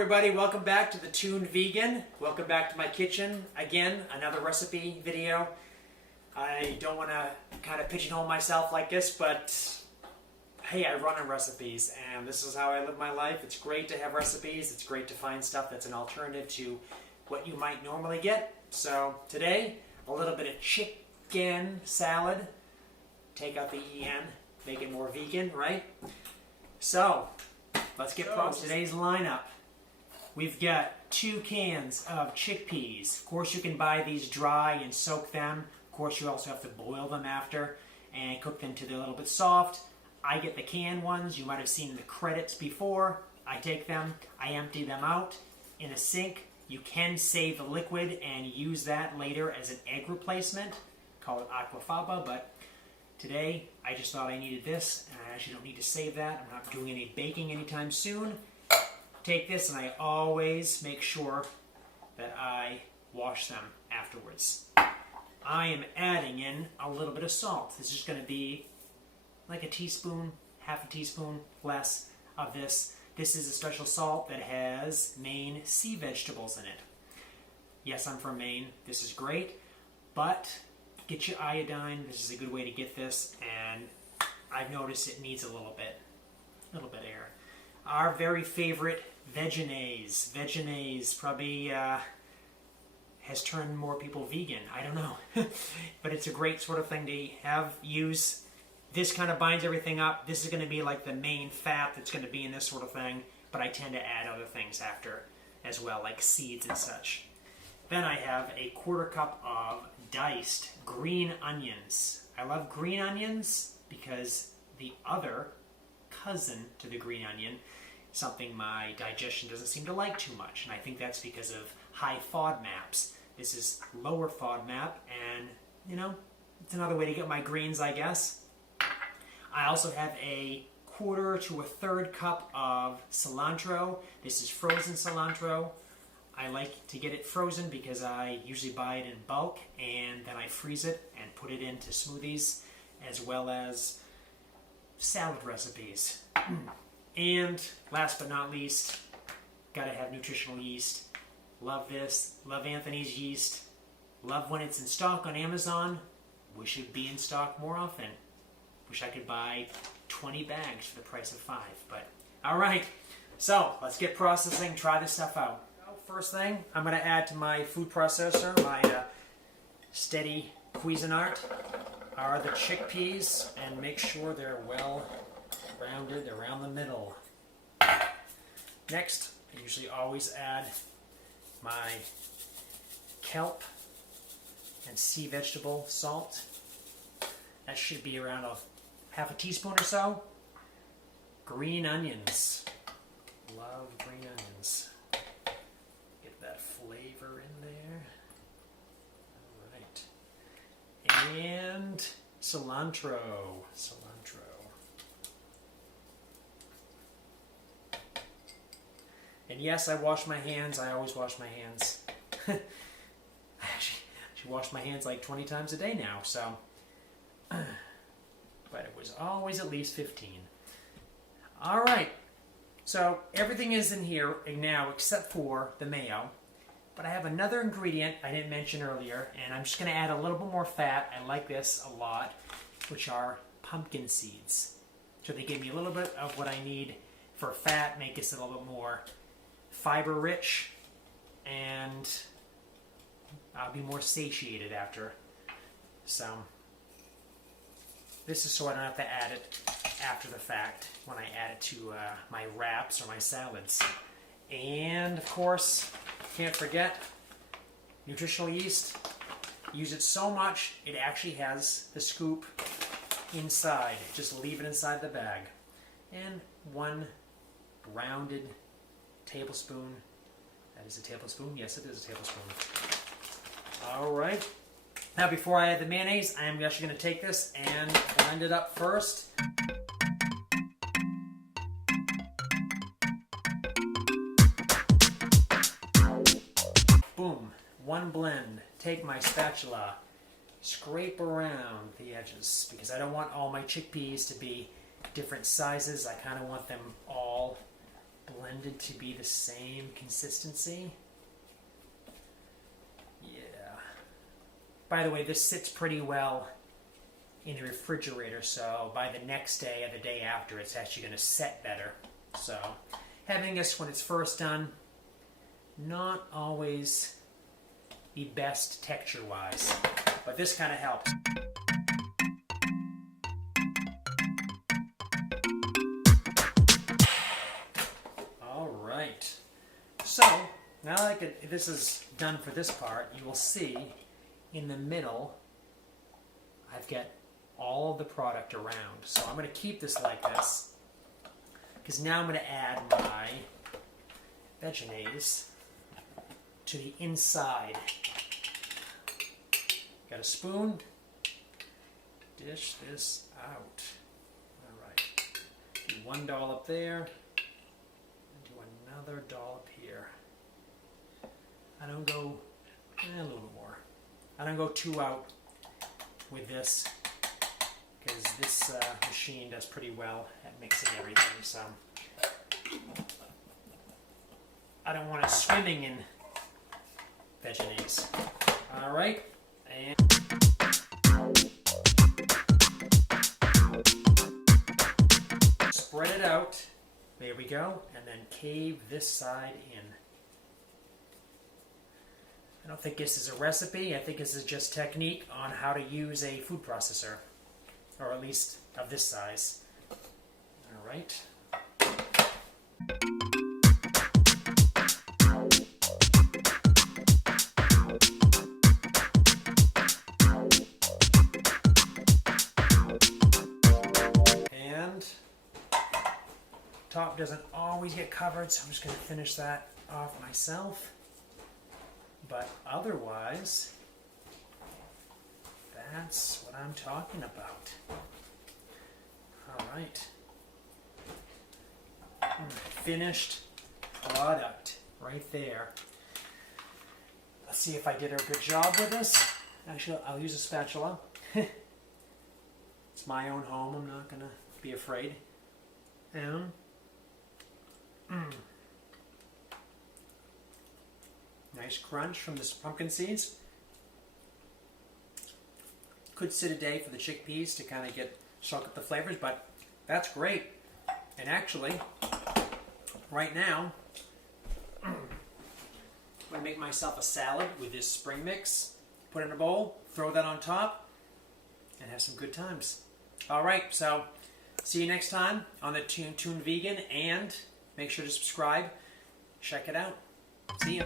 everybody, welcome back to the Tuned Vegan. Welcome back to my kitchen. Again, another recipe video. I don't want to kind of pigeonhole myself like this, but hey, I run on recipes and this is how I live my life. It's great to have recipes. It's great to find stuff that's an alternative to what you might normally get. So today, a little bit of chicken salad. Take out the EN, make it more vegan, right? So, let's get to today's lineup. We've got 2 cans of chickpeas. Of course, you can buy these dry and soak them. Of course, you also have to boil them after and cook them till they're a little bit soft. I get the canned ones. You might have seen the credits before. I take them, I empty them out in a sink. You can save the liquid and use that later as an egg replacement. Call it aquafaba, but today I just thought I needed this, and I actually don't need to save that. I'm not doing any baking anytime soon. Take this, and I always make sure that I wash them afterwards. I am adding in a little bit of salt. This is going to be like a teaspoon, half a teaspoon less of this. This is a special salt that has Maine sea vegetables in it. Yes, I'm from Maine. This is great, but get your iodine. This is a good way to get this, and I've noticed it needs a little bit air. Our very favorite Vegenaise. Vegenaise probably has turned more people vegan. I don't know. But it's a great sort of thing to use. This kind of binds everything up. This is going to be like the main fat that's going to be in this sort of thing. But I tend to add other things after as well, like seeds and such. Then I have a 1/4 cup of diced green onions. I love green onions because the other cousin to the green onion, something my digestion doesn't seem to like too much, and I think that's because of high FODMAPs. This is lower FODMAP, and you know, it's another way to get my greens, I guess. I also have a 1/4 to 1/3 cup of cilantro. This is frozen cilantro. I like to get it frozen because I usually buy it in bulk, and then I freeze it and put it into smoothies as well as salad recipes. And last but not least, gotta have nutritional yeast. Love this. Love Anthony's yeast. Love when it's in stock on Amazon. Wish it'd be in stock more often. Wish I could buy 20 bags for the price of 5. But alright, so let's get processing, try this stuff out. First thing I'm going to add to my food processor, my steady Cuisinart, are the chickpeas, and make sure they're well rounded around the middle. Next, I usually always add my kelp and sea vegetable salt. That should be around half a teaspoon or so. Green onions. Love green onions. Get that flavor in there. All right. And cilantro. And yes, I wash my hands. I always wash my hands. I actually wash my hands like 20 times a day now, so. But it was always at least 15. All right. So everything is in here now except for the mayo. But I have another ingredient I didn't mention earlier, and I'm just going to add a little bit more fat. I like this a lot, which are pumpkin seeds. So they give me a little bit of what I need for fat, make this a little bit more fiber rich, and I'll be more satiated after. So this is so I don't have to add it after the fact when I add it to my wraps or my salads. And of course, can't forget nutritional yeast. Use it so much it actually has the scoop inside. Just leave it inside the bag. And 1 rounded tablespoon. That is a tablespoon. Yes, it is a tablespoon. All right. Now, before I add the mayonnaise, I am actually going to take this and blend it up first. Boom. 1 blend. Take my spatula, scrape around the edges because I don't want all my chickpeas to be different sizes. I kind of want them all blended to be the same consistency. Yeah. By the way, this sits pretty well in the refrigerator, so by the next day or the day after, it's actually going to set better. So having this when it's first done, not always the best texture-wise, but this kind of helps. All right. So now that this is done for this part, you will see in the middle, I've got all of the product around. So I'm going to keep this like this, because now I'm going to add my Vegenaise to the inside. Got a spoon. Dish this out. All right. Do one dollop there. And do another dollop here. I don't go a little bit more. I don't go too out with this, because this machine does pretty well at mixing everything, so I don't want it swimming in Vegenaise. All right, and spread it out. There we go, and then cave this side in. I don't think this is a recipe. I think this is just technique on how to use a food processor, or at least of this size. All right. And top doesn't always get covered, so I'm just going to finish that off myself. But otherwise, that's what I'm talking about. All right. Finished product right there. Let's see if I did a good job with this. Actually, I'll use a spatula. It's my own home. I'm not going to be afraid. And nice crunch from the pumpkin seeds. Could sit a day for the chickpeas to kind of soak up the flavors, but that's great. And actually, right now, I'm going to make myself a salad with this spring mix, put it in a bowl, throw that on top, and have some good times. All right, so see you next time on the Tuned Vegan, and make sure to subscribe. Check it out. See ya.